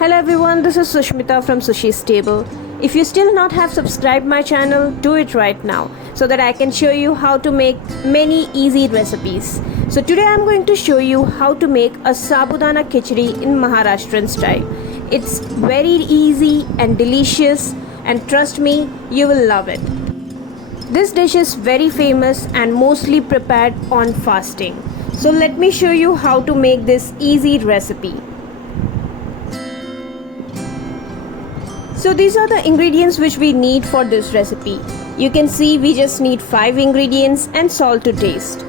Hello everyone, this is Sushmita from Sushi's Table. If you still not have subscribed my channel, do it right now so that I can show you how to make many easy recipes. So today I am going to show you how to make a sabudana khichdi in Maharashtrian style. It's very easy and delicious, and trust me, you will love it. This dish is very famous and mostly prepared on fasting. So let me show you how to make this easy recipe. So these are the ingredients which we need for this recipe. You can see we just need 5 ingredients and salt to taste.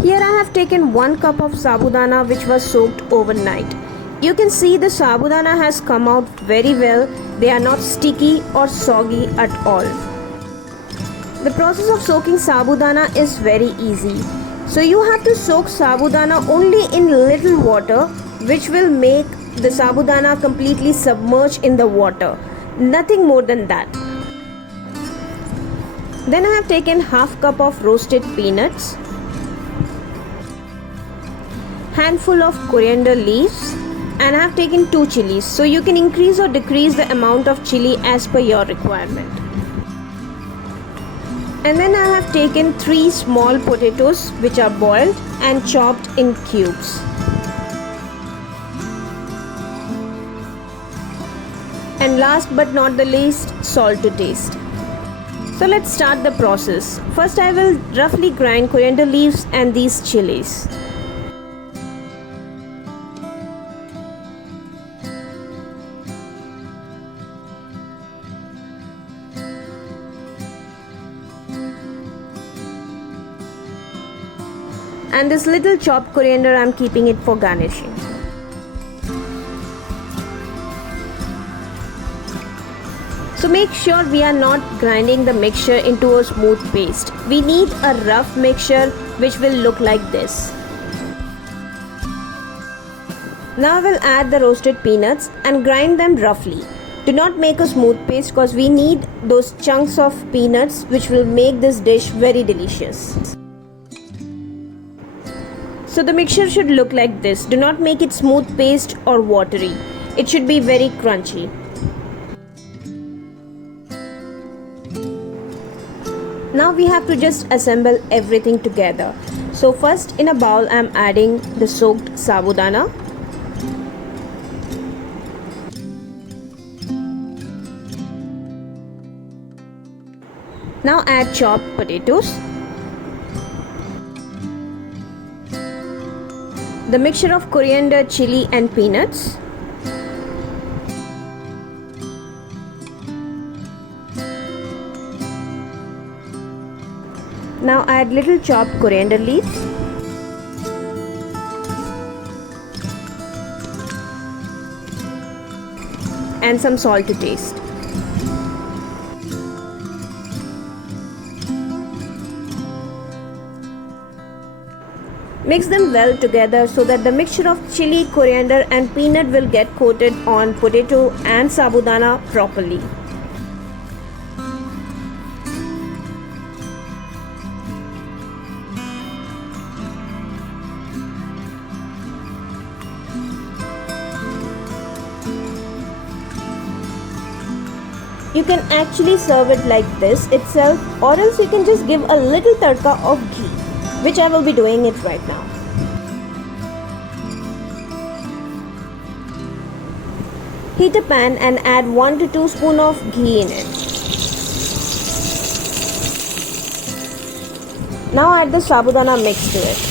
Here I have taken 1 cup of sabudana which was soaked overnight. You can see the sabudana has come out very well. They are not sticky or soggy at all. The process of soaking sabudana is very easy. So you have to soak sabudana only in little water, which will make the sabudana completely submerged in the water. Nothing more than that. Then I have taken half cup of roasted peanuts, handful of coriander leaves, and I have taken 2 chilies. So you can increase or decrease the amount of chili as per your requirement. And then I have taken 3 small potatoes which are boiled and chopped in cubes. And last but not the least, salt to taste. So let's start the process. First I will roughly grind coriander leaves and these chilies. And this little chopped coriander I am keeping it for garnishing. So make sure we are not grinding the mixture into a smooth paste. We need a rough mixture which will look like this. Now I will add the roasted peanuts and grind them roughly. Do not make a smooth paste because we need those chunks of peanuts which will make this dish very delicious. So the mixture should look like this. Do not make it smooth paste or watery. It should be very crunchy. Now we have to just assemble everything together. So first in a bowl I am adding the soaked sabudana. Now add chopped potatoes, the mixture of coriander, chili and peanuts, now add little chopped coriander leaves, and some salt to taste. Mix them well together so that the mixture of chili, coriander and peanut will get coated on potato and sabudana properly. You can actually serve it like this itself, or else you can just give a little tadka of ghee, which I will be doing it right now. Heat a pan and add 1 to 2 spoons of ghee in it. Now add the sabudana mix to it.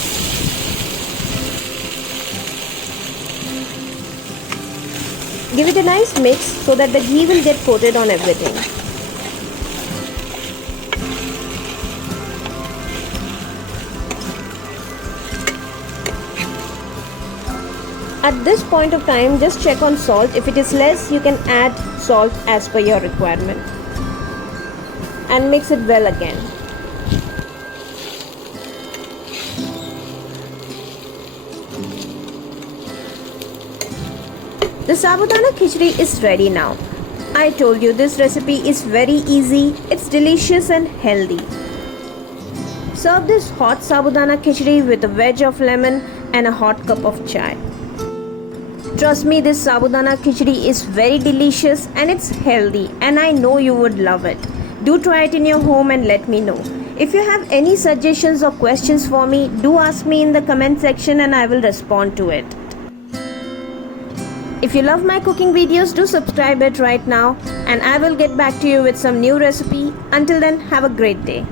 Give it a nice mix so that the ghee will get coated on everything. At this point of time, just check on salt. If it is less, you can add salt as per your requirement. And mix it well again. The sabudana khichdi is ready now. I told you this recipe is very easy, it's delicious and healthy. Serve this hot sabudana khichdi with a wedge of lemon and a hot cup of chai. Trust me, this sabudana khichdi is very delicious and it's healthy, and I know you would love it. Do try it in your home and let me know. If you have any suggestions or questions for me, do ask me in the comment section and I will respond to it. If you love my cooking videos, do subscribe it right now, and I will get back to you with some new recipe. Until then, have a great day.